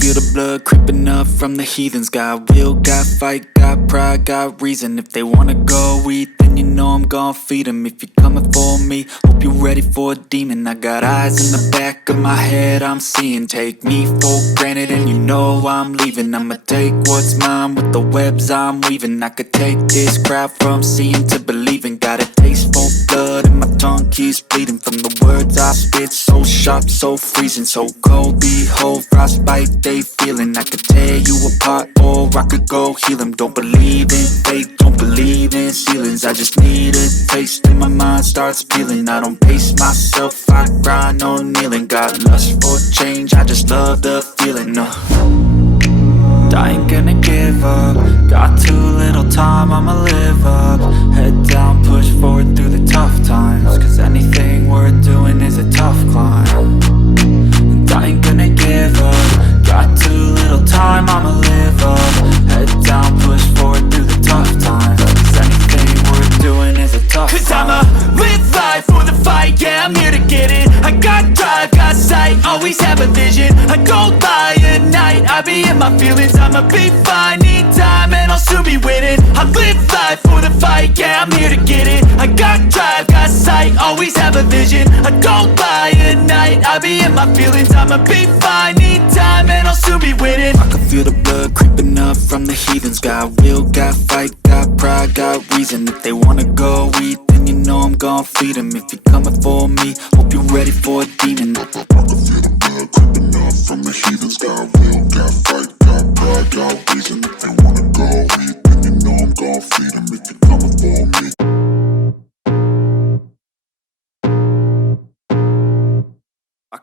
feel the blood creeping up from the heathens. Got will, got fight, got pride, got reason. If they wanna go eat, then you know I'm gon' feed them. If you're coming for me, hope you're ready for a demon. I got eyes in the back of my head, I'm seeing. Take me for granted and you know I'm leaving. I'ma take what's mine with the webs I'm weaving. I could take this crowd from seeing to believing. Got a taste for blood and my tongue keeps bleeding from the words I spit. So sharp, so freezing, so cold. Behold, frostbite they feeling. I could tear you apart or I could go heal them. Don't believe in fate, don't believe in ceilings. I just need a taste and my mind starts peeling. I don't pace myself, I grind on kneeling. Got lust for change, I just love the feeling. I ain't gonna give up. Got too little time, I'ma live up. Head down, push forward through the tough times. Cause anything worth doing is a tough climb. And I ain't gonna give up. Got too little time, I'ma live up. Head down, push forward through the tough times. Cause anything worth doing is a tough climb. Cause I'ma live life for the fight, yeah, I'm here to get it. I got drive, got sight, always have a vision. I go by at night, I be in my feelings. I'ma be fine, need time and I'll soon be winning. I live life for the fight, yeah, I'm here to get it. I got drive, got sight, always have a vision. I go by at night, I be in my feelings. I'ma be fine, need time and I'll soon be winning. I can feel the blood creeping up from the heathens. Got will, got fight, got pride, got reason. If they wanna go eat, then you know I'm gon' feed them. If you're coming for me, hope you're ready for a demon. I can feel the blood creeping up from the heathens. Got will, got fight, got pride, got reason. If they wanna go eat, then you know I'm gon' feed them. If you're coming for me.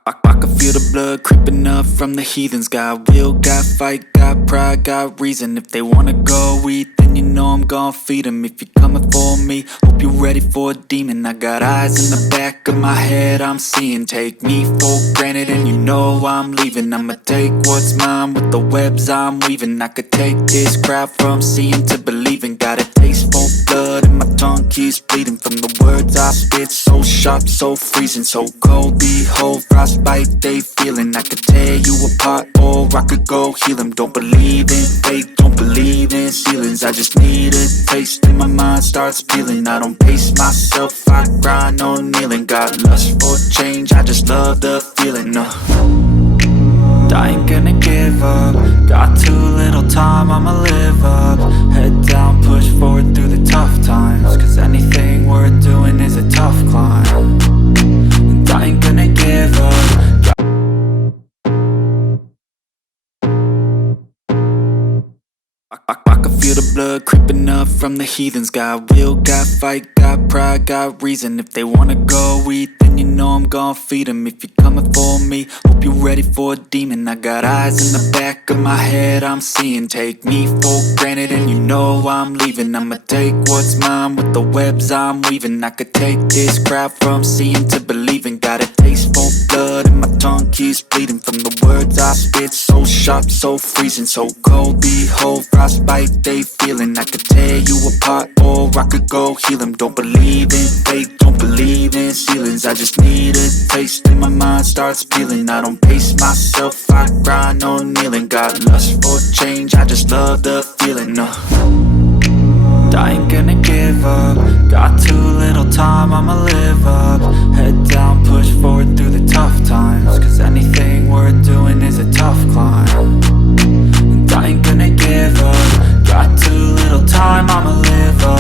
I can feel the blood creeping up from the heathens. Got will, got fight, got pride, got reason. If they wanna go eat, then you know I'm gon' feed them. If you're coming for me, hope you're ready for a demon. I got eyes in the back of my head, I'm seeing. Take me for granted and you know I'm leaving. I'ma take what's mine with the webs I'm weaving. I could take this crowd from seeing to believing. Got a taste for blood and my tongue keeps bleeding from the words I spit. So sharp, so freezing, so cold. Behold, frostbite they feeling. I could tear you apart or I could go heal them. Don't believe in fate, don't believe in ceilings. I just need a taste and my mind starts peeling. I don't pace myself, I grind on kneeling. Got lust for change, I just love the feeling. I ain't gonna give up. Got too little time, I'ma live up. Head down, push forward through the tough times. Cause anything worth doing is a tough climb. And I ain't gonna give up. I can feel the blood creeping up from the heathens. Got will, got fight, got pride, got reason. If they wanna go eat, then you know I'm gon' feed them. If you're coming for me, hope you're ready for a demon. I got eyes in the back of my head, I'm seeing. Take me for granted and you know I'm leaving. I'ma take what's mine with the webs I'm weaving. I could take this crowd from seeing to believing. Got a taste for blood and my tongue keeps bleeding from the words I spit. So sharp, so freezing, so cold. Behold, frostbite they feeling. I could tear you apart or I could go heal them. Don't believe in fate, don't believe in ceilings. I just need a taste and my mind starts peeling. I don't pace myself, I grind on kneeling. Got lust for change, I just love the feeling. I ain't gonna give up. Got too little time, I'ma live up. Head down, push forward through the tough times. Cause anything worth doing is a tough climb. And I ain't gonna give up. Got too little time, I'ma live up.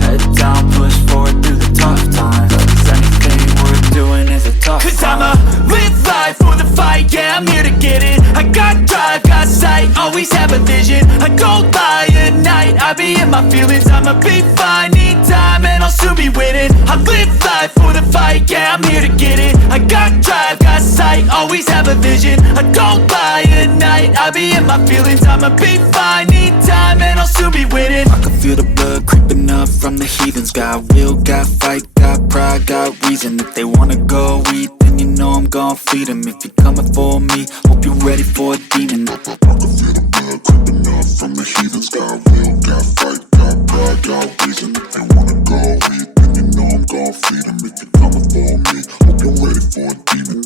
Head down, push forward through the tough times. Cause anything worth doing is a tough climb. Cause I'ma live life for the fight, yeah, I'm here to get it. I got drive, got sight, always have a vision. I go by at night, I be in my feelings. I'ma be fine, need time and I'll soon be winning. I live life for the fight, yeah, I'm here to get it. I got drive, got sight, always have a vision. I go by at night, I be in my feelings. I'ma be fine, need time and I'll soon be winning. I can feel the blood creeping up from the heathens. Got will, got fight, got pride, got reason. If they wanna go eat, then you know I'm gon' feed them. If you're coming for me, hope you're ready for a demon. I can feel the blood creeping up from the heathens. Got will, got fight, got pride, got reason. If they wanna go eat, then you know I'm gon' feed them. If you're coming for me, hope you're ready for a demon.